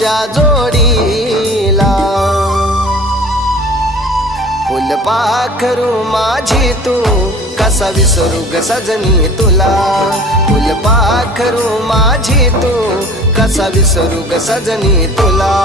फुलांच्या जोडीला. फुलपाखरू माझी तू कसा विसरू ग सजनी तुला. फुलपाखरू माझी तू कसा विसरू ग सजनी तुला.